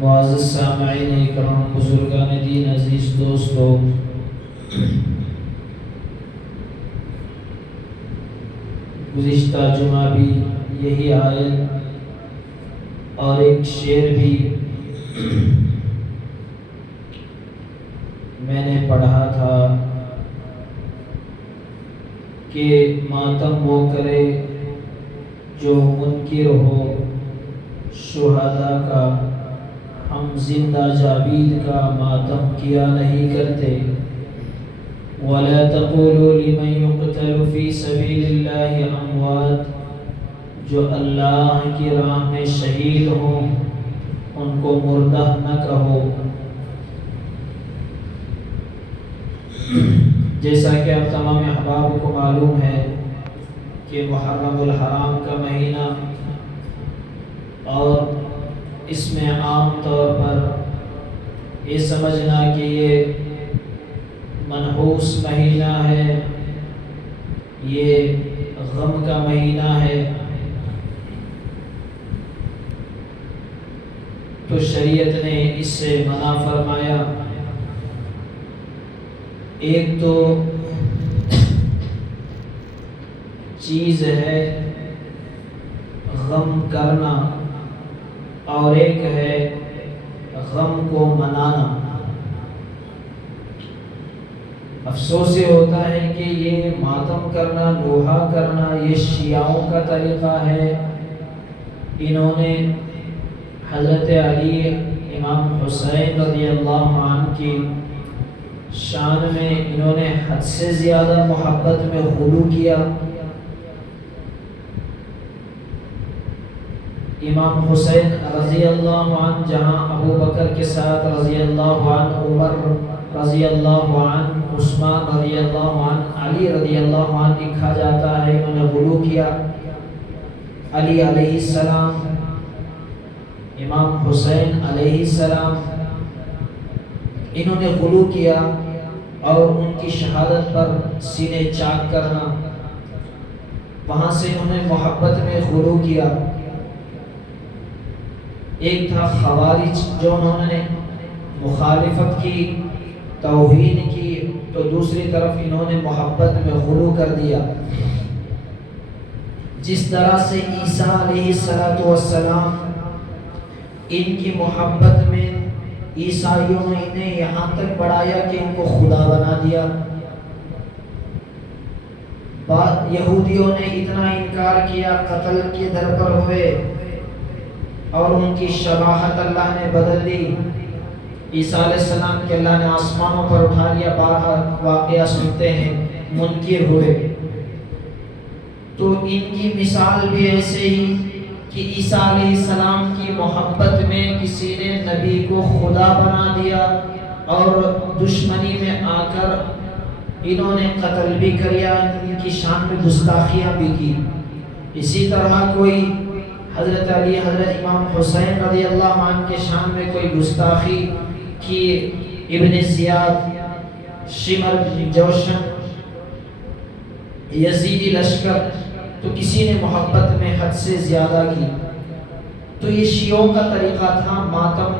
معزز سامعین اکرام، بزرگان دین، عزیز دوستو، گزشتہ جمعہ بھی یہی آیت اور ایک شعر بھی میں نے پڑھا تھا کہ ماتم وہ کرے جو منکر ہو شہداء کا، ہم زندہ جاوید کا ماتم کیا نہیں کرتے۔ وَلَا تَقُولُوا لِمَنْ يُقْتَلُ فِي سَبِيلِ اللَّهِ أَمْوَاتٌ، جو اللہ کی راہ میں شہید ہوں ان کو مردہ نہ کہو۔ جیسا کہ اب تمام احباب کو معلوم ہے کہ محرم الحرام کا مہینہ، اور اس میں عام طور پر یہ سمجھنا کہ یہ منحوس مہینہ ہے، یہ غم کا مہینہ ہے، تو شریعت نے اس سے منع فرمایا۔ ایک تو چیز ہے غم کرنا اور ایک ہے غم کو منانا۔ افسوس یہ ہوتا ہے کہ یہ ماتم کرنا، لوہا کرنا، یہ شیعوں کا طریقہ ہے۔ انہوں نے حضرت علی امام حسین رضی اللہ عنہ کی شان میں انہوں نے حد سے زیادہ محبت میں غلو کیا۔ امام حسین رضی اللہ عنہ جہاں ابو بکر کے ساتھ رضی اللہ عنہ، عمر رضی اللہ عنہ، عثمان رضی اللہ عنہ، علی رضی اللہ عنہ لکھا جاتا ہے انہوں نے غلو کیا۔ علی علیہ السلام، امام حسین علیہ السلام، انہوں نے غلو کیا اور ان کی شہادت پر سینے چاک کرنا، وہاں سے انہوں نے محبت میں غلو کیا۔ ایک تھا خوارج، جو انہوں نے مخالفت کی، توہین کی، تو دوسری طرف انہوں نے محبت میں غلو کر دیا۔ جس طرح سے عیسیٰ علیہ السلام ان کی محبت میں عیسائیوں نے انہیں یہاں تک بڑھایا کہ ان کو خدا بنا دیا۔ یہودیوں نے اتنا انکار کیا، قتل کے در پر ہوئے اور ان کی شباہت اللہ نے بدل دی۔ عیسیٰ علیہ السلام کے اللہ نے آسمانوں پر اٹھا لیا، بارہا واقعہ سنتے ہیں، منکر ہوئے۔ تو ان کی مثال بھی ایسے ہی کہ عیسیٰ علیہ السلام کی محبت میں کسی نے نبی کو خدا بنا دیا اور دشمنی میں آ کر انہوں نے قتل بھی کیا، ان کی شان میں گستاخیاں بھی کی۔ اسی طرح کوئی حضرت علی، حضرت امام حسین رضی اللہ عنہ کے شان میں کوئی گستاخی کی، ابن زیاد، شمر بن جوشن، یزیدی لشکر، تو کسی نے محبت میں حد سے زیادہ کی۔ تو یہ شیعوں کا طریقہ تھا ماتم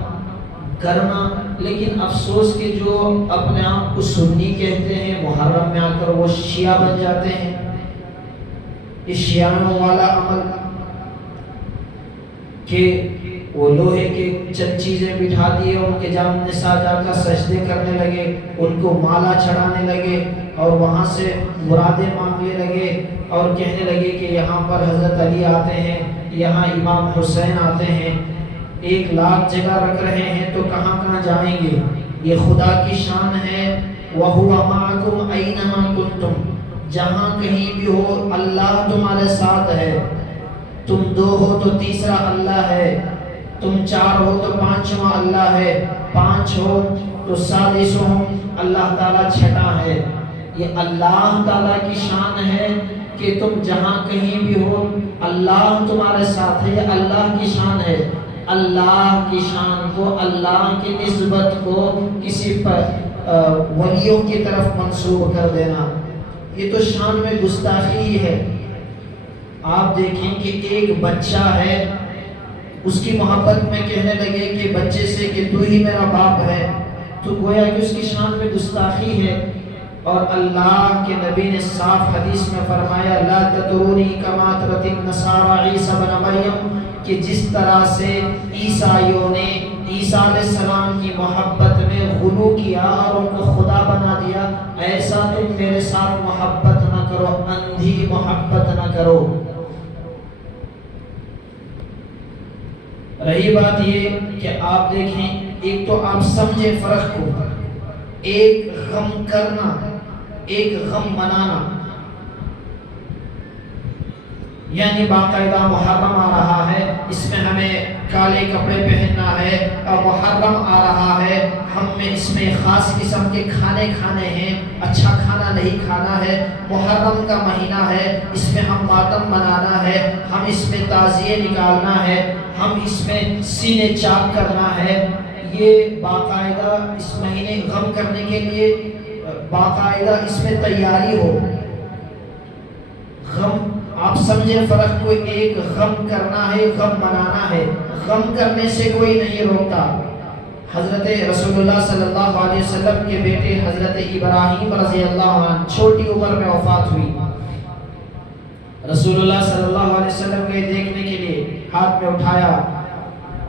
کرنا، لیکن افسوس کہ جو اپنے آپ کو سنی کہتے ہیں محرم میں آ کر وہ شیعہ بن جاتے ہیں۔ اس شیعوں والا عمل کہ وہ لوہے کے چند چیزیں بٹھا دیے، ان کے جام نساء جا کر سجدے کرنے لگے، ان کو مالا چڑھانے لگے اور وہاں سے مرادیں مانگنے لگے اور کہنے لگے کہ یہاں پر حضرت علی آتے ہیں، یہاں امام حسین آتے ہیں، 1,00,000 جگہ رکھ رہے ہیں تو کہاں کہاں جائیں گے؟ یہ خدا کی شان ہے، وَهُوَ مَعَكُمْ أَيْنَمَا كُنْتُمْ، جہاں کہیں بھی ہو اللہ تمہارے ساتھ ہے۔ تم 2 ہو تو تیسرا اللہ ہے، تم 4 ہو تو 5واں اللہ ہے، 5 ہو تو سادسواں اللہ تعالیٰ 6واں ہے۔ یہ اللہ تعالیٰ کی شان ہے کہ تم جہاں کہیں بھی ہو اللہ تمہارے ساتھ ہے، یہ اللہ کی شان ہے۔ اللہ کی شان کو، اللہ کی نسبت کو کسی پر ولیوں کی طرف منسوب کر دینا، یہ تو شان میں گستاخی ہے۔ آپ دیکھیں کہ ایک بچہ ہے اس کی محبت میں کہنے لگے کہ بچے سے کہ تو ہی میرا باپ ہے، تو گویا کہ اس کی شان میں گستاخی ہے۔ اور اللہ کے نبی نے صاف حدیث میں فرمایا لا تطرونی کما طرت النصارى عیسی بن مریم، کہ جس طرح سے عیسائیوں نے عیسیٰ علیہ السلام کی محبت میں غلو کیا اور ان کو خدا بنا دیا، ایسا تم میرے ساتھ محبت نہ کرو، اندھی محبت نہ کرو۔ رہی بات یہ کہ آپ دیکھیں، ایک تو آپ سمجھیں فرق کو، ایک غم کرنا، ایک غم منانا، یعنی باقاعدہ محرم آ رہا ہے، اس میں ہمیں کالے کپڑے پہننا ہے، اور محرم آ رہا ہے، ہمیں اس میں خاص قسم کے کھانے کھانے ہیں، اچھا کھانا نہیں کھانا ہے، محرم کا مہینہ ہے، اس میں ہم ماتم منانا ہے، ہم اس میں تعزیے نکالنا ہے، ہم اس میں سینے چاک کرنا ہے۔ یہ باقاعدہ اس مہینے غم کرنے کے لیے باقاعدہ اس میں تیاری ہو۔ غم آپ سمجھیں فرق کو، ایک غم کرنا ہے، غم منانا ہے، غم کرنے سے کوئی نہیں روکتا۔ حضرت رسول اللہ صلی اللہ علیہ وسلم کے بیٹے حضرت ابراہیم رضی اللہ عنہ چھوٹی عمر میں وفات ہوئی۔ رسول اللہ صلی اللہ علیہ وسلم کے دیکھنے کے لیے ہاتھ میں اٹھایا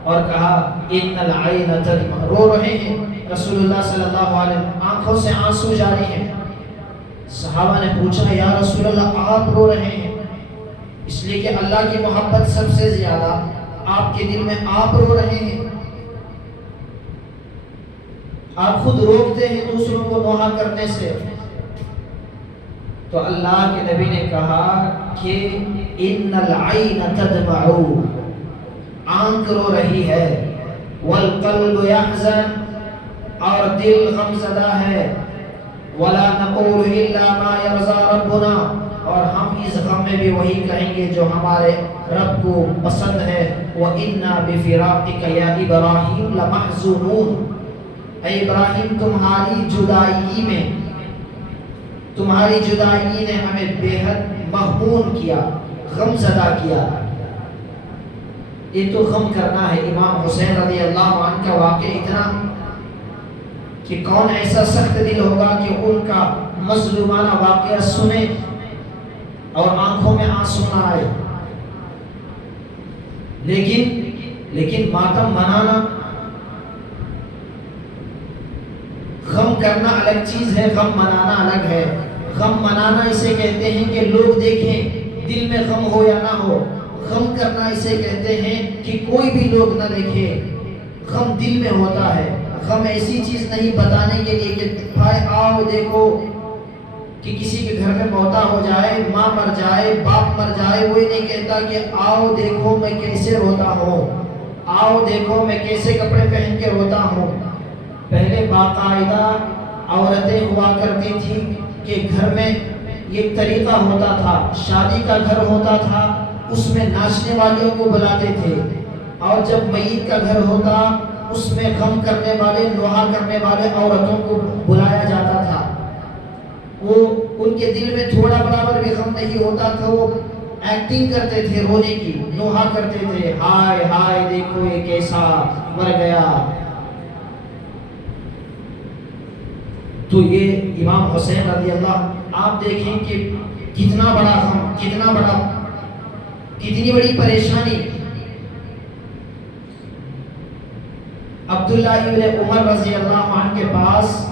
اور کہا ان العین تدمع، رو رہے ہیں رسول اللہ صلی اللہ علیہ وسلم، آنکھوں سے آنسو جاری ہیں۔ صحابہ نے پوچھا یا رسول اللہ آپ رو رہے ہیں؟ اس لیے کہ اللہ کی محبت سب سے زیادہ آپ کے دل میں، آپ رو رہے ہیں، آپ خود روکتے ہیں دوسروں کو نوحہ کرنے سے۔ تو اللہ کے نبی نے کہا کہ ان العین تدمع، آنکھ رو رہی ہے، والقلب یحزن، اور دل غم زدہ ہے، ولا نقول الا ما يرضى ربنا، اور ہم اس غم میں بھی وہی کہیں گے جو ہمارے رب کو پسند ہے۔ وَإِنَّا بِفِرَاقِكَ يَا إِبْرَاهِيمُ لَمَحْزُونُونَ، اے ابراہیم تمہاری جدائی میں، تمہاری جدائی نے ہمیں بے حد مغموم کیا، غم زدہ کیا۔ یہ تو غم کرنا ہے۔ امام حسین رضی اللہ عنہ کا واقعہ اتنا کہ کون ایسا سخت دل ہوگا کہ ان کا مظلومانہ واقعہ سنے اور آنکھوں میں آنسو نہ آئے، لیکن ماتم منانا، غم کرنا الگ چیز ہے، غم منانا الگ ہے۔ غم منانا اسے کہتے ہیں کہ لوگ دیکھیں، دل میں غم ہو یا نہ ہو۔ غم کرنا اسے کہتے ہیں کہ کوئی بھی لوگ نہ دیکھے، غم دل میں ہوتا ہے۔ غم ایسی چیز نہیں بتانے کے لیے کہ بھائی آؤ دیکھو، کہ کسی کے گھر میں موتا ہو جائے، ماں مر جائے، باپ مر جائے، وہی نہیں کہتا کہ آؤ دیکھو میں کیسے روتا ہوں، آؤ دیکھو میں کیسے کپڑے پہن کے روتا ہوں۔ پہلے باقاعدہ عورتیں ہوا کرتی تھی کہ گھر میں یہ طریقہ ہوتا تھا، شادی کا گھر ہوتا تھا، اس میں ناچنے والیوں کو بلاتے تھے، اور جب میت کا گھر ہوتا اس میں غم کرنے والے، نوحہ کرنے والے عورتوں کو بلایا جاتا تھا۔ وہ ان کے دل میں تھوڑا برابر بھی غم نہیں ہوتا تھا، وہ ایکٹنگ کرتے تھے رونے کی، نوحہ کرتے تھے، ہائے ہائے دیکھو یہ کیسا مر گیا۔ تو یہ امام حسین رضی اللہ، آپ دیکھیں کہ کتنا بڑا غم، کتنی بڑی پریشانی۔ عبداللہ ابن عمر رضی اللہ عنہ کے پاس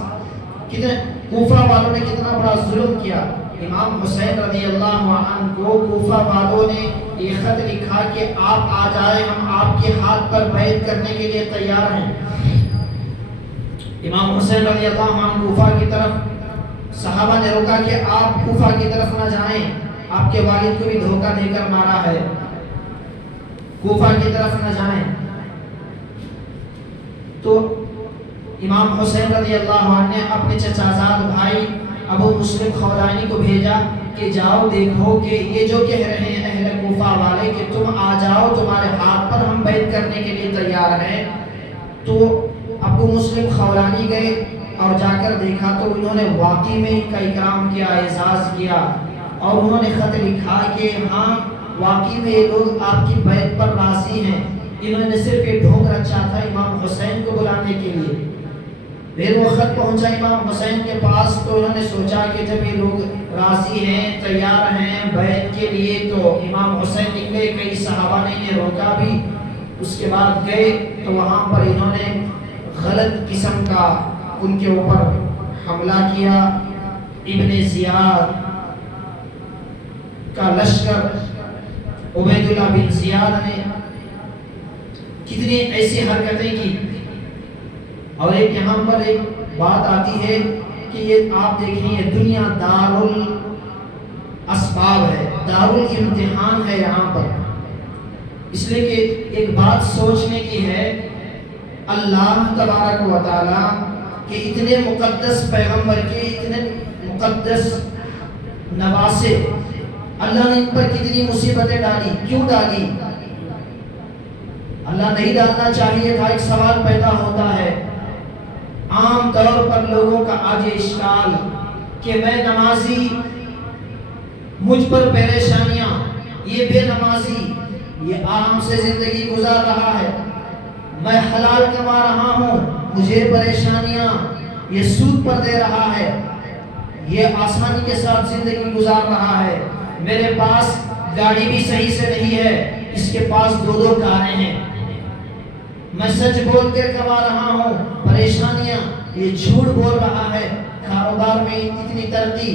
کتنے کوفہ والوں نے کتنا بڑا ظلم کیا۔ امام حسین رضی اللہ عنہ کو کوفہ والوں نے یہ خط لکھا کہ آپ آ جائیں، ہم آپ کے ہاتھ پر بیعت کرنے کے لیے تیار ہیں۔ امام حسین رضی اللہ عنہ کوفہ کی طرف، صحابہ نے روکا کہ آپ کوفہ کی طرف نہ جائیں، آپ کے والد کو بھی دھوکہ دے کر مارا ہے، کوفہ کی طرف نہ جائیں۔ تو امام حسین رضی اللہ عنہ نے اپنے چچا زاد بھائی ابو مسلم خولانی کو بھیجا کہ جاؤ دیکھو کہ یہ جو کہہ رہے ہیں اہل کوفہ والے کہ تم آ جاؤ، تمہارے ہاتھ پر ہم بیعت کرنے کے لیے تیار ہیں۔ تو ابو مسلم خولانی گئے اور جا کر دیکھا تو انہوں نے واقعی میں ان کا اکرام کیا، اعزاز کیا، اور انہوں نے خط لکھا کہ ہاں واقعی میں یہ لوگ آپ کی بیعت پر راضی ہیں، انہوں نے صرف یہ ڈھونگ رکھا تھا امام حسین کو بلانے کے لیے. پھر وہ خط پہنچا امام حسین کے پاس تو انہوں نے سوچا کہ جب یہ لوگ راضی ہیں، تیار ہیں بیعت کے لیے، تو امام حسین نکلے. کئی صحابہ نے انہیں روکا بھی. اس کے بعد گئے تو وہاں پر انہوں نے غلط قسم کا ان کے اوپر حملہ کیا. ابن زیاد کا لشکر عبید اللہ بن زیاد نے کتنی ایسی حرکتیں کی. اور ایک یہاں پر ایک بات آتی ہے کہ یہ آپ دیکھیں یہ دنیا دار الاسباب ہے، دار الامتحان ہے یہاں پر. اس لیے کہ ایک بات سوچنے کی ہے، اللہ تبارک و تعالی کہ اتنے مقدس پیغمبر کے اتنے مقدس نواسے، اللہ نے ان پر کتنی مصیبتیں ڈالی. کیوں ڈالی؟ اللہ نہیں ڈالنا چاہیے تھا. ایک سوال پیدا ہوتا ہے عام طور پر لوگوں کا آج اشکال کہ میں نمازی، مجھ پر پریشانیاں، یہ بے نمازی یہ آرام سے زندگی گزار رہا ہے، میں حلال کما رہا ہوں، مجھے پریشانیاں، یہ سود پر دے رہا ہے، یہ آسانی کے ساتھ زندگی گزار رہا ہے، میرے پاس گاڑی بھی صحیح سے نہیں ہے، اس کے پاس 2 کاریں ہیں، میں سچ بول کے کما رہا ہوں، پریشانیاں، یہ جھوٹ بول رہا ہے، کاروبار میں اتنی ترقی،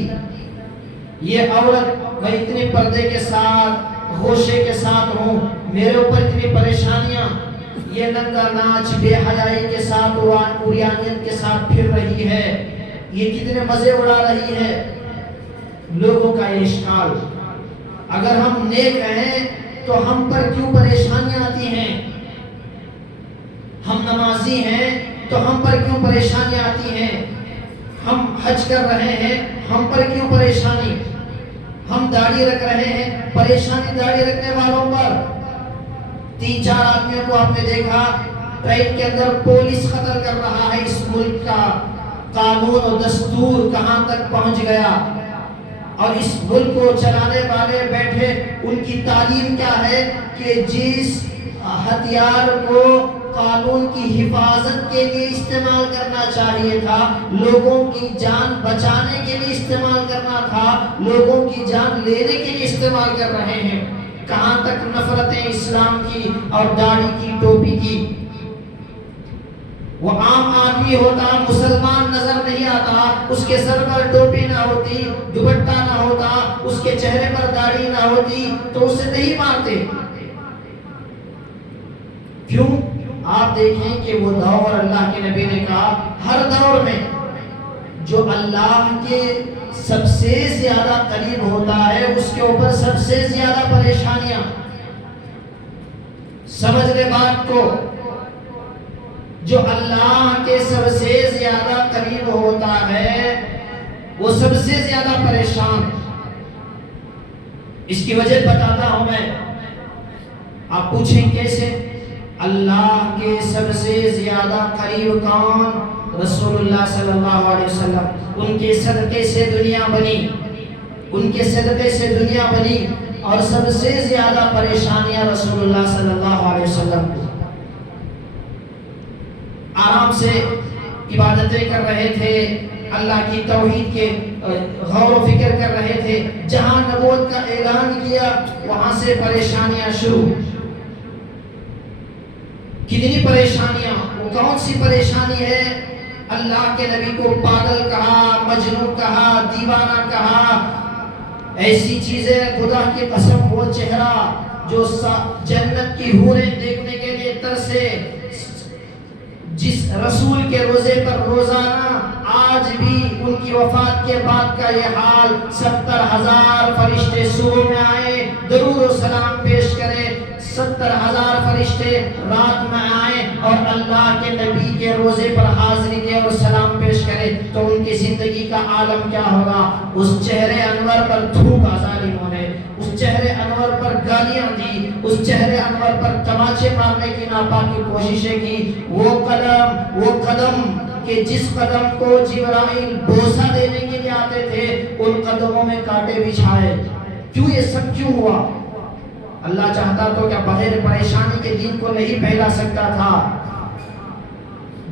یہ عورت میں اتنے پردے کے ساتھ غوشے کے ساتھ ہوں، میرے اوپر اتنی پریشانیاں، یہ ننگا ناچ بے حیائی کے ساتھ عریانیت کے ساتھ پھر رہی ہے، یہ کتنے مزے اڑا رہی ہے. لوگوں کا یہ اشکال، اگر ہم نیک ہیں تو ہم پر کیوں پریشانیاں آتی ہیں؟ ہم نمازی ہیں تو ہم پر کیوں پریشانیاں آتی ہیں؟ ہم حج کر رہے ہیں، ہم پر کیوں پریشانی؟ ہم داڑھی رکھ رہے ہیں، پریشانی داڑھی رکھنے والوں پر. 3-4 آدمیوں کو آپ نے دیکھا ٹرین کے اندر پولیس قتل کر رہا ہے. اس ملک کا قانون و دستور کہاں تک پہنچ گیا؟ اور اس ملک کو چلانے والے بیٹھے، ان کی تعلیم کیا ہے کہ جس ہتھیار کو قانون کی حفاظت کے لیے استعمال کرنا چاہیے تھا، لوگوں کی جان بچانے کے لیے استعمال کرنا تھا، لوگوں کی جان لینے کے لیے استعمال کر رہے ہیں. کہاں تک نفرتیں اسلام کی اور داڑھی کی، ٹوپی کی. وہ عام آدمی ہوتا، مسلمان نظر نہیں آتا، اس کے سر پر ٹوپی نہ ہوتی، دوپٹہ نہ ہوتا، اس کے چہرے پر داڑھی نہ ہوتی تو اسے نہیں مارتے. کیوں؟ آپ دیکھیں کہ وہ دور اللہ کے نبی نے کہا ہر دور میں جو اللہ کے سب سے زیادہ قریب ہوتا ہے اس کے اوپر سب سے زیادہ پریشانیاں. سمجھ لے بات کو، جو اللہ کے سب سے زیادہ قریب ہوتا ہے وہ سب سے زیادہ پریشان. اس کی وجہ بتاتا ہوں میں. آپ پوچھیں کیسے؟ اللہ کے سب سے زیادہ قریب کون؟ رسول اللہ صلی اللہ علیہ وسلم. ان کے صدقے سے دنیا بنی، ان کے صدقے سے دنیا بنی، اور سب سے زیادہ پریشانیاں رسول اللہ صلی اللہ علیہ وسلم کو. آرام سے عبادتیں کر رہے تھے، اللہ کی توحید کے غور و فکر کر رہے تھے. جہاں نبوت کا اعلان کیا وہاں سے پریشانیاں شروع. کتنی پریشانیاں! وہ کون سی پریشانی ہے؟ اللہ کے نبی کو پاگل کہا، مجنون کہا، دیوانہ کہا. ایسی چیزیں، خدا کی قسم وہ چہرہ جو جنت کی حوریں دیکھنے کے لیے ترسے، جس رسول کے روزے پر روزانہ آج بھی ان کی وفات کے بعد کا یہ حال، 70,000 فرشتے صبح میں آئے درود و سلام پیش کرے، 70,000 فرشتے رات میں آئے اور اللہ کے نبی کے روزے پر حاضری دے اور سلام پیش کرے، تو ان کی زندگی کا عالم کیا ہوگا؟ اس چہرے انور پر تھوکا ظالموں نے، اس چہرے انور پر گالیاں دی، اس چہرے انور پر تماچے مارنے کی ناپاکی کوششیں کی. وہ قدم کہ جس قدم کو جبرائیل بوسہ دینے کے لیے آتے تھے، ان قدموں میں کانٹے بچھائے. کیوں یہ سب کیوں ہوا؟ اللہ چاہتا تو کیا بغیر پریشانی کے دین کو نہیں پھیلا سکتا تھا؟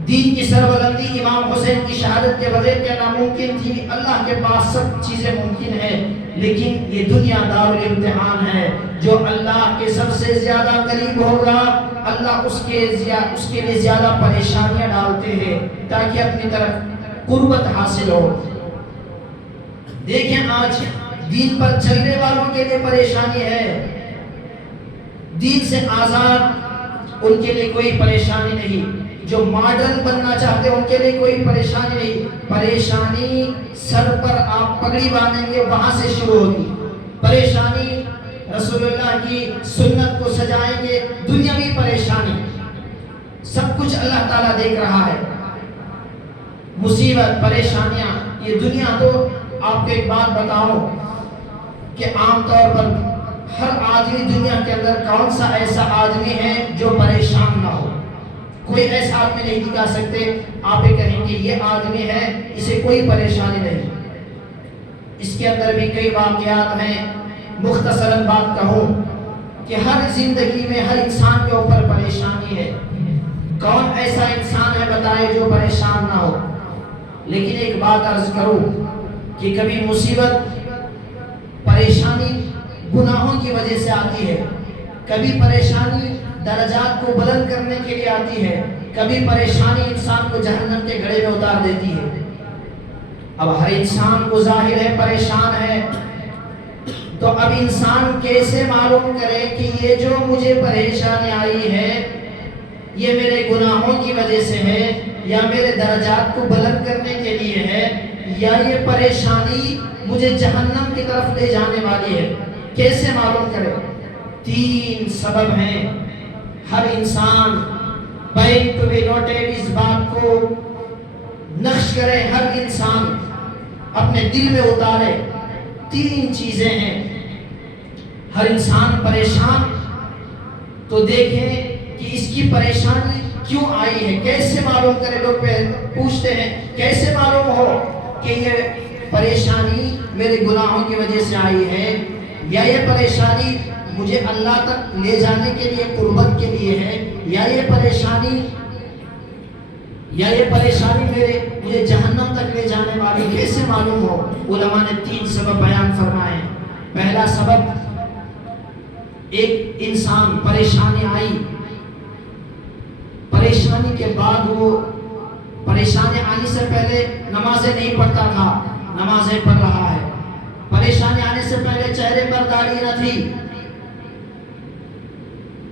دین کی سربلندی امام حسین کی شہادت کے بغیر کیا ناممکن تھی؟ اللہ کے پاس سب چیزیں ممکن ہیں، لیکن یہ دنیا دار الامتحان ہے۔ جو اللہ کے سب سے زیادہ قریب ہوگا اللہ اس کے لیے زیادہ پریشانیاں ڈالتے ہیں تاکہ اپنی طرف قربت حاصل ہو۔ دیکھیں آج دین پر چلنے والوں کے لیے پریشانی ہے، دین سے آزاد ان کے لیے کوئی پریشانی نہیں، جو ماڈرن بننا چاہتے ہیں ان کے لیے کوئی پریشانی نہیں۔ پریشانی سر پر آپ پگڑی باندھیں گے وہاں سے شروع ہوگی، پریشانی رسول اللہ کی سنت کو سجائیں گے، دنیاوی پریشانی، سب کچھ اللہ تعالیٰ دیکھ رہا ہے۔ مصیبت، پریشانیاں، یہ دنیا تو آپ کو ایک بات بتاؤں کہ عام طور پر ہر آدمی دنیا کے اندر کون سا ایسا آدمی ہے جو پریشان نہ ہو؟ کوئی ایسا آدمی نہیں دکھا سکتے آپ یہ کہیں کہ یہ آدمی ہے اسے کوئی پریشانی نہیں۔ اس کے اندر بھی کئی واقعات ہیں، مختصراً بات کہوں کہ ہر زندگی میں ہر انسان کے اوپر پریشانی ہے۔ کون ایسا انسان ہے بتائے جو پریشان نہ ہو؟ لیکن ایک بات عرض کروں کہ کبھی مصیبت، پریشانی گناہوں کی وجہ سے آتی ہے، کبھی پریشانی درجات کو بلند کرنے کے لیے آتی ہے، کبھی پریشانی انسان کو جہنم کے گڑھے میں اتار دیتی ہے۔ اب ہر انسان کو ظاہر ہے پریشان ہے، تو اب انسان کیسے معلوم کرے کہ یہ جو مجھے پریشانی آئی ہے یہ میرے گناہوں کی وجہ سے ہے، یا میرے درجات کو بلند کرنے کے لیے ہے، یا یہ پریشانی مجھے جہنم کی طرف لے جانے والی ہے؟ کیسے معلوم کرے؟ 3 سبب ہیں۔ ہر انسان پوائنٹ ٹو بی نوٹڈ، اس بات کو نقش کرے، ہر انسان اپنے دل میں اتارے، 3 چیزیں ہیں۔ ہر انسان پریشان، تو دیکھیں کہ اس کی پریشانی کیوں آئی ہے، کیسے معلوم کرے؟ لوگ پوچھتے ہیں کیسے معلوم ہو کہ یہ پریشانی میرے گناہوں کی وجہ سے آئی ہے، یا یہ پریشانی مجھے اللہ تک لے جانے کے لیے، قربت کے لیے ہے، یا یہ پریشانی مجھے جہنم تک لے جانے والی، کیسے معلوم ہو؟ علماء نے 3 سبب بیان فرمائے۔ پہلا سبب، ایک انسان پریشانی آئی، پریشانی کے بعد وہ پریشانی آنے سے پہلے نمازیں نہیں پڑھتا تھا، نمازیں پڑھ رہا ہے۔ پریشانی آنے سے پہلے چہرے پر داڑھی نہ تھی،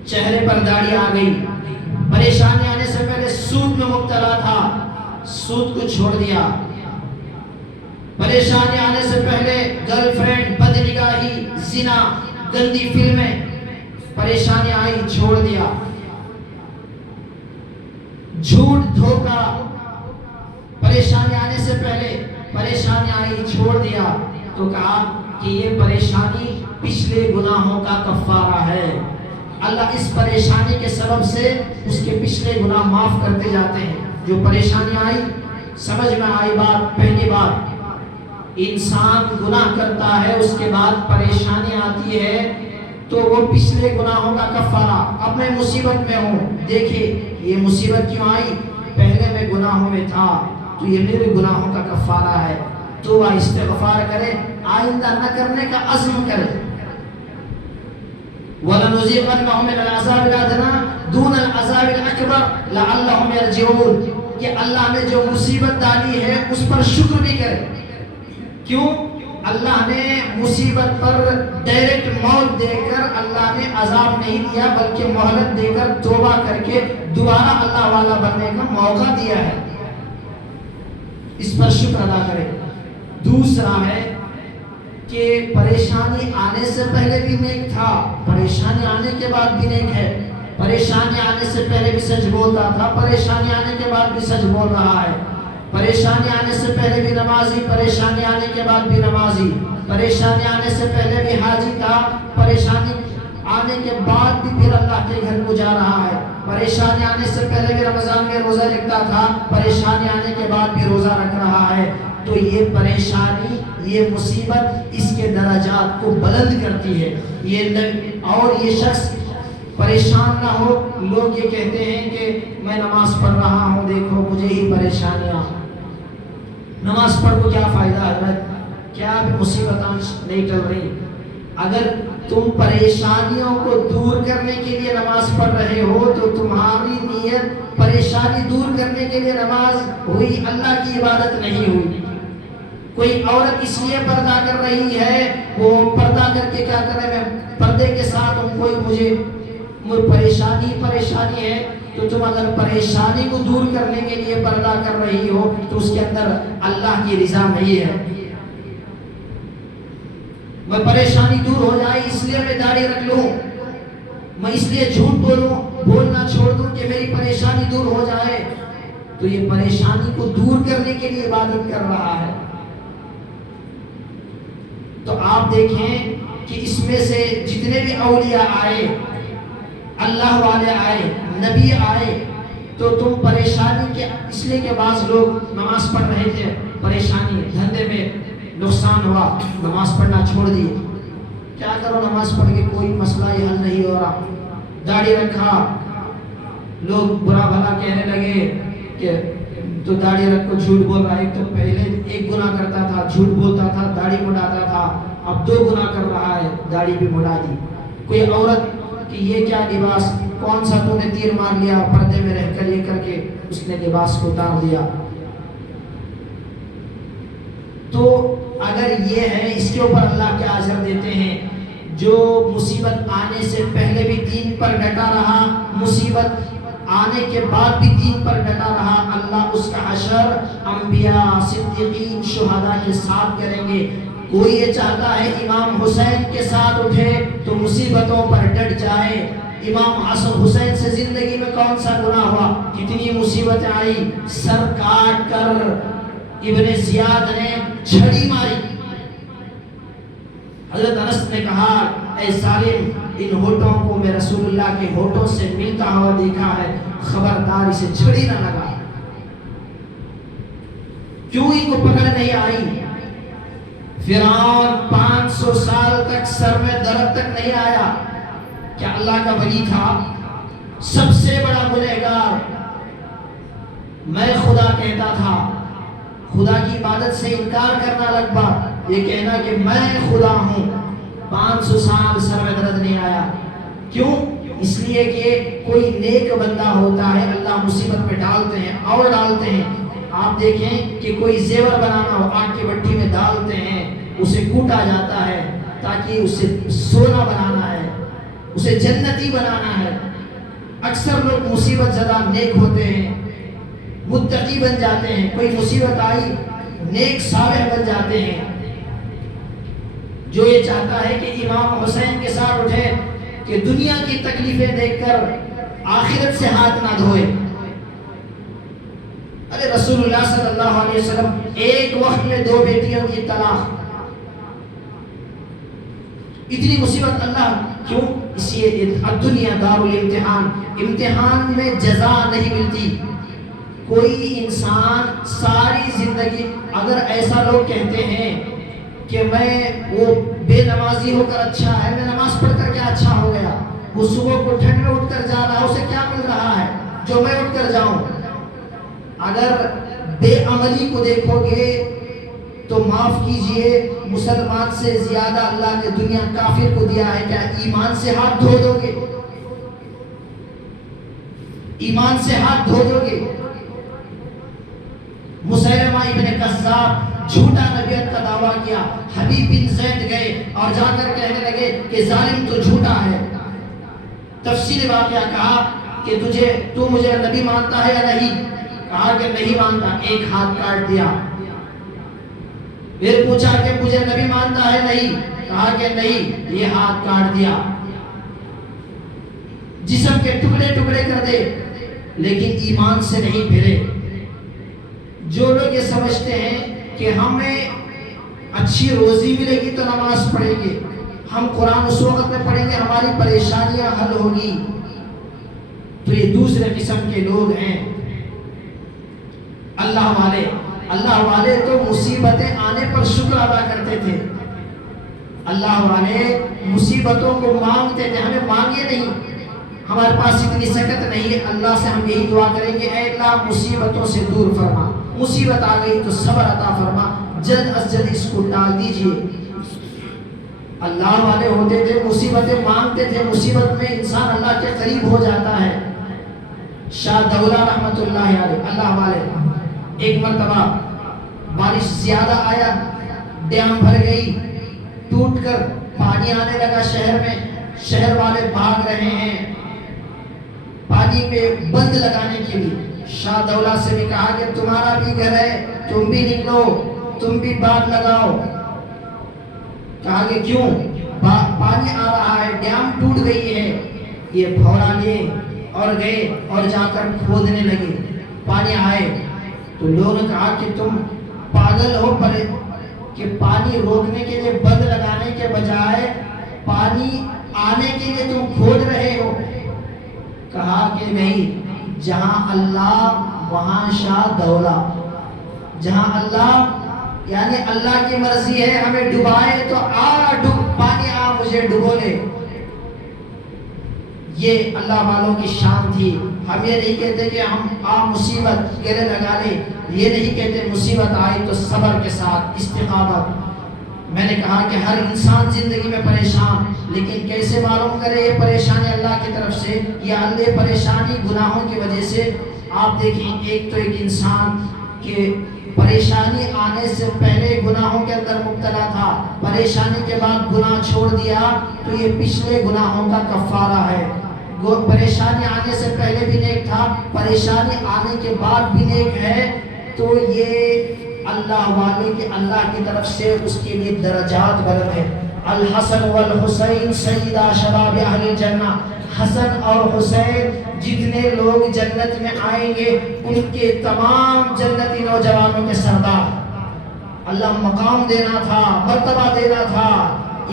چہرے پر داڑھی آ گئی۔ پریشانی آنے سے پہلے سود میں مبتلا تھا، سود کو چھوڑ دیا۔ پریشانی آنے سے پہلے گرل فرینڈ، بد نگاہی، زنا، گندی فلمیں، پریشانی آئی چھوڑ دیا۔ جھوٹ، دھوکہ، پریشانی آنے سے پہلے پریشانی آئی چھوڑ دیا، تو کہا کہ یہ پریشانی پچھلے گناہوں کا کفارہ ہے، اللہ اس پریشانی کے سبب سے اس کے پچھلے گناہ معاف کرتے جاتے ہیں۔ جو پریشانی آئی، سمجھ میں آئی بات؟ پہلی بات، انسان گناہ کرتا ہے، اس کے بعد پریشانی آتی ہے تو وہ پچھلے گناہوں کا کفارہ۔ اب میں مصیبت میں ہوں، دیکھیں یہ مصیبت کیوں آئی؟ پہلے میں گناہوں میں تھا تو یہ میرے گناہوں کا کفارہ ہے، تو وہ استغفار کرے، آئندہ نہ کرنے کا عزم کرے۔ وَلَنُذِيقَنَّهُم مِّنَ الْعَذَابِ الْأَدْنَىٰ دُونَ الْعَذَابِ الْأَكْبَرِ لَعَلَّهُمْ يَرْجِعُونَ، کہ اللہ نے جو مصیبت ڈالی ہے اس پر شکر بھی کرے۔ کیوں؟ اللہ نے مصیبت پر ڈائریکٹ موت دے کر اللہ نے عذاب نہیں دیا، بلکہ مہلت دے کر توبہ کر کے دوبارہ اللہ والا بننے کا موقع دیا ہے، اس پر شکر ادا کرے۔ دوسرا ہے کہ پریشانی آنے سے پہلے بھی نیک تھا، پریشانی آنے کے بعد بھی نیک ہے۔ پریشانی آنے سے پہلے بھی سچ بولتا تھا، پریشانی آنے کے بعد بھی سچ بول رہا ہے۔ پریشانی آنے سے پہلے بھی نمازی، پریشانی آنے کے بعد بھی نمازی۔ پریشانی آنے سے پہلے بھی حاجی تھا، پریشانی آنے کے بعد بھی پھر اللہ کے گھر کو جا رہا ہے۔ پریشانی آنے سے پہلے بھی رمضان میں روزہ رکھتا تھا، پریشانی آنے کے بعد بھی روزہ رکھ رہا ہے۔ تو یہ پریشانی یہ مصیبت اس کے درجات کو بلند کرتی ہے. اور یہ شخص پریشان نہ ہو. لوگ یہ کہتے ہیں کہ میں نماز پڑھ رہا ہوں، دیکھو مجھے ہی پریشانیاں. نماز پڑھ کو کیا فائدہ حضرت؟ کیا ابھی مصیبتیں نہیں ٹل رہی؟ اگر تم پریشانیوں کو دور کرنے کے لیے نماز پڑھ رہے ہو تو تمہاری نیت پریشانی دور کرنے کے لیے نماز ہوئی، اللہ کی عبادت نہیں ہوئی. کوئی عورت اس لیے پردہ کر رہی ہے، وہ پردہ کر کے کیا کر رہے ہیں، پردے کے ساتھ کوئی مجھے پریشانی ہے. تو تم اگر پریشانی کو دور کرنے کے لیے پردہ کر رہی ہو تو اس کے اندر اللہ کی رضا نہیں ہے. میں پریشانی دور ہو جائے اس لیے میں داڑھی رکھ لوں، میں اس لیے جھوٹ بولنا چھوڑ دوں کہ میری پریشانی دور ہو جائے، تو یہ پریشانی کو دور کرنے کے لیے عبادت کر رہا ہے. تو آپ دیکھیں کہ اس میں سے جتنے بھی اولیاء آئے، اللہ والے آئے، نبی آئے، تو تم پریشانی کے اس لیے کہ بعض لوگ نماز پڑھ رہے تھے، پریشانی دھندے میں نقصان ہوا، نماز پڑھنا چھوڑ دی. کیا کرو نماز پڑھ کے کوئی مسئلہ ہی حل نہیں ہو رہا. داڑھی رکھا، لوگ برا بھلا کہنے لگے کہ تو داڑھی رکھ کو جھوٹ بول رہا ہے. ایک تو پہلے ایک گناہ کرتا تھا، جھوٹ بولتا تھا، داڑھی مڈاتا تھا، اب 2 گناہ کر رہا ہے، داڑھی بھی مڈا دی. کوئی عورت کہ یہ کیا لباس، کون سا تو نے تیر مار لیا، پردے میں رہ کر یہ کر کے اس نے لباس کو اتار دیا. تو اگر یہ ہے، اس کے اوپر اللہ کیا اجر دیتے ہیں؟ جو مصیبت آنے سے پہلے بھی دین پر ڈٹا رہا، مصیبت آنے کے بعد بھی دین پر ڈٹا رہا، اللہ اس کا حشر انبیاء، صدیقین، شہداء کے ساتھ کریں گے. کوئی یہ چاہتا ہے امام حسین کے ساتھ اٹھے تو مصیبتوں پر ڈٹ جائے. امام حسن حسین سے زندگی میں کون سا گناہ ہوا، کتنی مصیبتیں آئی، سر کاٹ کر ابن زیاد نے چھڑی ماری. حضرت انس نے کہا اے ظالم، ان ہونٹوں کو میں رسول اللہ کے ہونٹوں سے ملتا ہوا دیکھا ہے، خبردار اسے چھڑی نہ لگا. کیوں ان کو پکڑ نہیں آئی؟ فرعون 500 سال تک سر میں درد تک نہیں آیا. کیا اللہ کا ولی تھا؟ سب سے بڑا گنہگار. میں خدا کہتا تھا، خدا کی عبادت سے انکار کرنا الگ بات، یہ کہنا کہ میں خدا ہوں. 500 سال سر میں درد نہیں آیا. کیوں؟ اس لیے کہ کوئی نیک بندہ ہوتا ہے، اللہ مصیبت میں ڈالتے ہیں اور ڈالتے ہیں. آپ دیکھیں کہ کوئی زیور بنانا ہو، آگ کی بھٹی میں ڈالتے ہیں، اسے کوٹا جاتا ہے تاکہ اسے سونا بنانا ہے، اسے جنتی بنانا ہے. اکثر لوگ مصیبت زدہ نیک ہوتے ہیں، متقی بن جاتے ہیں. کوئی مصیبت آئی نیک صالح بن جاتے ہیں. جو یہ چاہتا ہے کہ امام حسین کے ساتھ اٹھے کہ دنیا کی تکلیفیں دیکھ کر آخرت سے ہاتھ نہ دھوئے. ارے رسول اللہ صلی اللہ علیہ وسلم ایک وقت میں 2 بیٹیوں کی طلاق. اتنی مصیبت اللہ کیوں؟ اس لیے دنیا دار الامتحان، امتحان میں جزا نہیں ملتی. کوئی انسان ساری زندگی، اگر ایسا لوگ کہتے ہیں کہ میں وہ بے نمازی ہو کر اچھا ہے، میں نماز پڑھ کر کیا اچھا ہو گیا، وہ صبح کو ٹھنڈ میں اٹھ کر جا رہا ہے، اسے کیا مل رہا ہے جو میں اٹھ کر جاؤں. اگر بے عملی کو دیکھو گے تو معاف کیجئے، مسلمان سے زیادہ اللہ نے دنیا کافر کو دیا ہے. کیا ایمان سے ہاتھ دھو دو گے؟ ایمان سے ہاتھ دھو دو گے؟ مسیلمہ ابن کذاب جھوٹا نبیت کا دعویٰ کیا. حبیب بن زید گئے اور جا کر کہنے لگے کہ ظالم تو جھوٹا ہے. تفصیل واقعہ کہا کہ تو مجھے نبی مانتا ہے یا نہیں؟ کہا کہ نہیں مانتا. ایک ہاتھ کاٹ دیا. پھر پوچھا کہ مجھے نبی مانتا ہے نہیں؟ کہا کہ نہیں. یہ ہاتھ کاٹ دیا. جسم کے ٹکڑے ٹکڑے کر دے لیکن ایمان سے نہیں پھرے. جو لوگ یہ سمجھتے ہیں کہ ہمیں اچھی روزی ملے گی تو نماز پڑھیں گے، ہم قرآن اس وقت میں پڑھیں گے ہماری پریشانیاں حل ہوگی، تو یہ دوسرے قسم کے لوگ ہیں. اللہ والے اللہ والے تو مصیبتیں آنے پر شکر ادا کرتے تھے، اللہ والے مصیبتوں کو مانگتے تھے، ہمیں مانگے نہیں، ہمارے پاس اتنی سکت نہیں ہے، اللہ سے ہم یہی دعا کریں گے اے اللہ مصیبتوں سے دور فرما، مصیبت آ گئی تو صبر عطا فرما، جلد از جلد اس کو ٹال دیجئے۔ اللہ والے ہوتے تھے، مصیبتیں مانگتے تھے، مصیبت میں انسان اللہ کے قریب ہو جاتا ہے۔ شاہ دولہ رحمت اللہ علیہ، اللہ والے، ایک مرتبہ بارش زیادہ آیا، ڈیم بھر گئی، ٹوٹ کر پانی آنے لگا شہر میں، شہر والے بھاگ رہے ہیں پانی پہ بند لگانے کے لیے۔ شاہ دولہ سے بھی کہا کہ تمہارا بھی گھر ہے، تم بھی نکلو، تم بھی باندھ لگاؤ۔ کہا کہ کیوں؟ پانی آ رہا ہے، ڈیم ٹوٹ گئی ہے۔ یہ پھوڑا لیے اور گئے اور جا کر کھودنے لگے، پانی آئے تو لوگوں نے کہا کہ تم پاگل ہو پڑے کہ پانی روکنے کے لیے بند لگانے کے بجائے پانی آنے کے لیے تم کھود رہے ہو۔ کہا کہ نہیں، جہاں اللہ وہاں شاہ دولہ، جہاں اللہ یعنی اللہ کی مرضی ہے ہمیں ڈبائے تو پانی آ مجھے ڈبو لے۔ یہ اللہ والوں کی شان تھی۔ ہم یہ نہیں کہتے کہ ہم مصیبت گلے لگا لیں، یہ نہیں کہتے مصیبت آئی تو صبر کے ساتھ استقامت۔ میں نے کہا کہ ہر انسان زندگی میں پریشان، لیکن کیسے معلوم کرے یہ پریشانی اللہ کی طرف سے یا اللہ پریشانی گناہوں کی وجہ سے؟ آپ دیکھیں، ایک تو ایک انسان کہ پریشانی آنے سے پہلے گناہوں کے اندر مبتلا تھا، پریشانی کے بعد گناہ چھوڑ دیا تو یہ پچھلے گناہوں کا کفارہ ہے۔ پریشانی آنے سے پہلے بھی نیک تھا، پریشانی آنے کے بعد بھی نیک ہے، تو یہ اللہ والے کے اللہ کی طرف سے اس کے لیے درجات بلند ہے۔ الحسن والحسین سیدہ شباب اہل الجنہ، حسن اور حسین جتنے لوگ جنت میں آئیں گے ان کے تمام جنتی نوجوانوں کے سردار۔ اللہ مقام دینا تھا، مرتبہ دینا تھا۔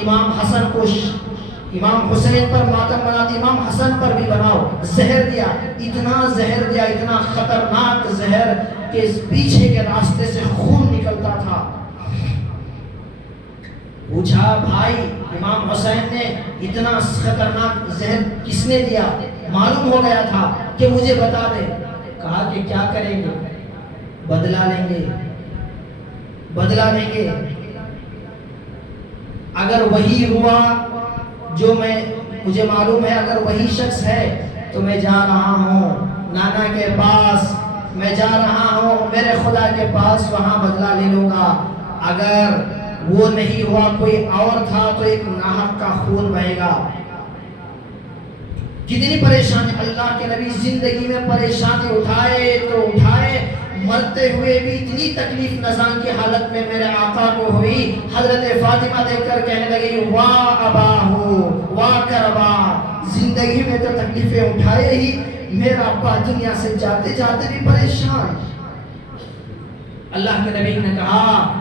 امام حسن کو امام حسین پر ماتم بنا دیا، امام حسن پر بھی بناؤ، زہر دیا، اتنا زہر دیا، اتنا خطرناک زہر کہ پیچھے کے راستے سے خون نکلتا تھا۔ پوچھا بھائی امام حسین نے اتنا خطرناک زہر کس نے دیا؟ معلوم ہو گیا تھا کہ مجھے بتا دے۔ کہا کہ کیا کریں گے؟ بدلہ لیں گے، بدلہ لیں گے۔ اگر وہی ہوا جو مجھے معلوم ہے، اگر وہی شخص ہے تو میں جا رہا ہوں نانا کے پاس، میں جا رہا ہوں میرے خدا کے پاس، وہاں بدلہ لے لوں گا۔ اگر وہ نہیں ہوا، کوئی اور تھا، تو ایک ناحق کا خون بہے گا۔ کتنی پریشانی! اللہ کے نبی زندگی میں پریشانی اٹھائے تو اٹھائے، مرتے ہوئے بھی اتنی تکلیف نزان کی حالت میں میرے آقا کو ہوئی۔ حضرت فاطمہ دیکھ کر کہنے لگی واہ اباہو واہ کربا، زندگی میں تو تکلیفیں اٹھائے ہی، میرا ابا دنیا سے جاتے جاتے بھی پریشان۔ اللہ کے نبی نے کہا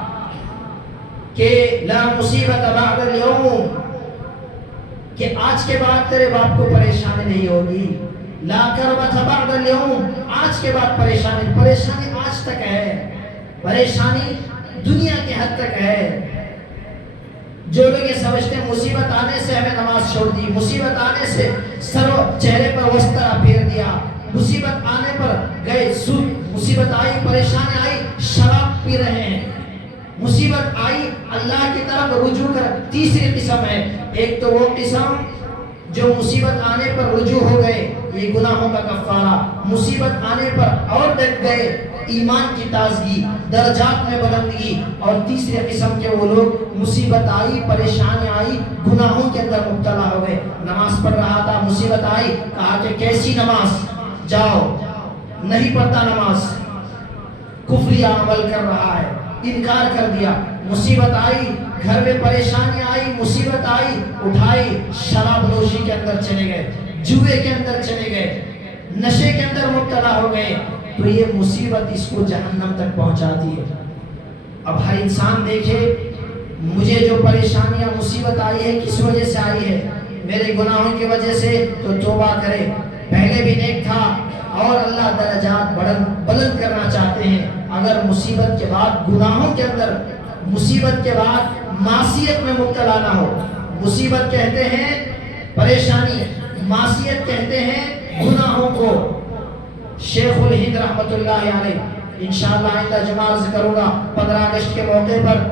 کہ لا مصیبت بعد اليوم، کہ آج کے بعد تیرے باپ کو پریشانی نہیں ہوگی۔ لا کربت بعد اليوم، آج کے بعد پریشانی آج تک ہے، پریشانی دنیا کے حد تک ہے۔ جو لوگ یہ سمجھتے ہیں مصیبت آنے سے ہمیں نماز چھوڑ دی، مصیبت آنے سے چہرے پر وسطرہ پھیر دیا، مصیبت آنے پر گئے سود، مصیبت آئی پریشانی آئی شراب پی رہے ہیں، مصیبت آئی اللہ کی طرف رجوع کر۔ تیسری قسم ہے، ایک تو وہ قسم جو مصیبت آنے پر رجوع ہو گئے، یہ گناہوں کا کفارہ، مصیبت آنے پر اور ڈٹ گئے، ایمان کی تازگی، درجات میں بلندگی۔ اور تیسری قسم کے وہ لوگ مصیبت آئی، پریشانی آئی، گناہوں کے اندر مبتلا ہو گئے۔ نماز پڑھ رہا تھا، مصیبت آئی، کہا کہ کیسی نماز، جاؤ نہیں پڑھتا نماز، کفریہ عمل کر رہا ہے، انکار کر دیا۔ مصیبت آئی، گھر میں پریشانی آئی، مصیبت آئی، اٹھائی، شراب نوشی کے اندر چلے گئے، جوئے کے اندر چلے گئے، نشے کے اندر مبتلا ہو گئے، تو یہ مصیبت اس کو جہنم تک پہنچاتی ہے۔ اب ہر انسان دیکھے مجھے جو پریشانیاں مصیبت آئی ہے کس وجہ سے آئی ہے، میرے گناہوں کی وجہ سے، تو توبہ کرے۔ پہلے بھی نیک تھا اور اللہ درجات بلند کرنا چاہتے ہیں، اگر مصیبت کے بعد گناہوں کے اندر، مصیبت کے بعد معصیت میں مبتلا نہ ہو. مصیبت کہتے ہیں پریشانی، معصیت کہتے ہیں گناہوں کو. شیخ الہند رحمت اللہ علیہ، انشاءاللہ آئندہ جمعہ عرض کروں گا 15 اگست کے موقع پر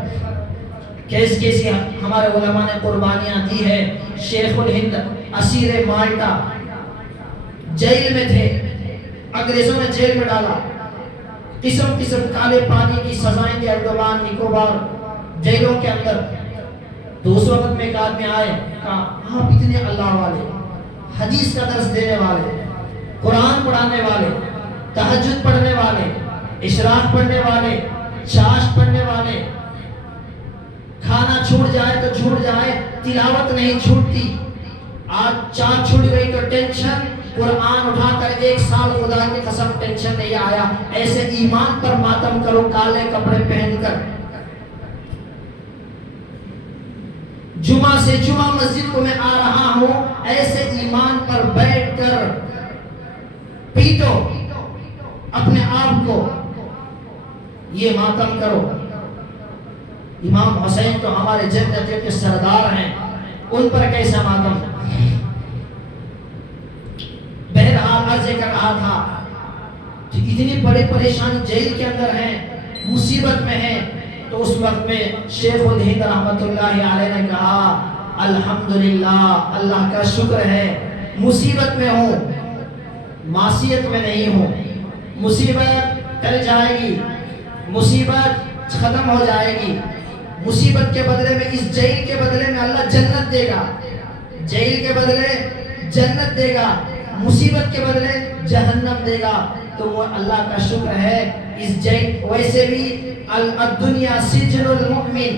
کیسی ہمارے علماء نے قربانیاں دی ہے. شیخ الہند اسیر مالٹا جیل میں تھے، انگریزوں نے جیل میں ڈالا، قسم قسم کالے پانی کی سزائیں دی، انڈمان نکوبار جیلوں کے اندر. تو اس وقت میں ایک آدمی آئے، کہا آپ اتنے اللہ والے، حدیث کا درس دینے والے، قرآن پڑھانے والے، تہجد پڑھنے والے، اشراق پڑھنے والے، چاشت پڑھنے والے، کھانا چھوٹ جائے تو چھوٹ جائے، تلاوت نہیں چھوٹتی. آج چاند چھوٹ گئی تو ٹینشن، قرآن اٹھا کر 1 سال خدا کی قسم ٹینشن نہیں آیا. ایسے ایمان پر ماتم کرو کالے کپڑے پہن کر. جمعہ سے جمعہ مسجد کو میں آ رہا ہوں، ایسے ایمان پر بیٹھ کر پیٹو اپنے آپ کو، یہ ماتم کرو. امام حسین تو ہمارے جنت کے سردار ہیں، ان پر کیسا ماتم. بہرحال عرض کر رہا تھا کہ اتنی بڑی پریشانی جیل کے اندر ہیں، مصیبت میں ہیں. تو اس وقت میں شیخ الہند رحمت اللہ علیہ نے کہا الحمدللہ، اللہ کا شکر ہے، مصیبت میں ہوں، معصیت میں نہیں ہوں. مصیبت ٹل جائے گی، مصیبت ختم ہو جائے گی. مصیبت کے بدلے میں، اس جیل کے بدلے میں اللہ جنت دے گا. جیل کے بدلے جنت دے گا، مصیبت کے بدلے جہنم دے گا. تو وہ اللہ کا شکر ہے. اس جیل ویسے بھی الدنیا سجن المؤمن،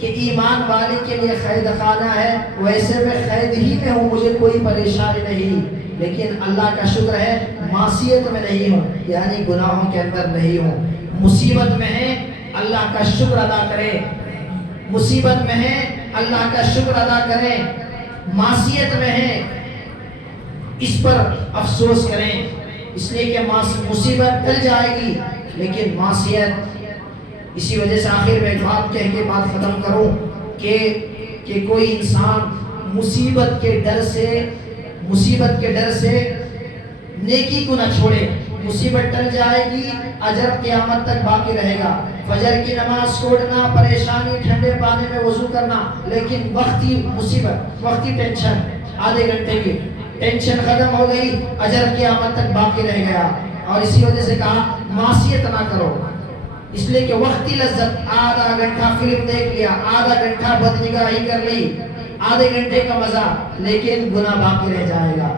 کہ ایمان والے کے لیے قید خانہ ہے، ویسے میں قید ہی میں ہوں، مجھے کوئی پریشانی نہیں. لیکن اللہ کا شکر ہے معصیت میں نہیں ہوں، یعنی گناہوں کے اندر نہیں ہوں. مصیبت میں ہے اللہ کا شکر ادا کرے، مصیبت میں ہے اللہ کا شکر ادا کریں. معصیت میں ہے اس پر افسوس کریں، اس لیے کہ مصیبت ٹل جائے گی لیکن معصیت. اسی وجہ سے آخر میں ایک بات کہہ کے بات ختم کروں کہ کوئی انسان مصیبت کے ڈر سے نیکی کو نہ چھوڑے. مصیبت ٹل جائے گی، اجر قیامت تک باقی رہے گا. فجر کی نماز چھوڑنا، پریشانی، ٹھنڈے پانی میں وضو کرنا، لیکن وقتی مصیبت، وقتی ٹینشن، آدھے گھنٹے کی ٹینشن ختم ہو گئی، اجر قیامت تک باقی رہ گیا. اور اسی وجہ سے کہا معصیت نہ کرو، اس لیے کہ وقتی لذت، آدھا گھنٹہ فلم دیکھ لیا، آدھا گھنٹہ بدنگاہی کر لی، آدھے گھنٹے کا مزہ، لیکن گناہ باقی رہ جائے گا.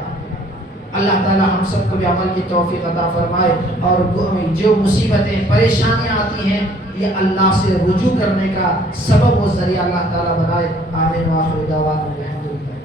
اللہ تعالی ہم سب کو بھی عمل کی توفیق عطا فرمائے، اور جو مصیبتیں، پریشانیاں آتی ہیں، یہ اللہ سے رجوع کرنے کا سبب و ذریعہ اللہ تعالی بنائے. آمین. وآخر دعوانا الحمدللہ.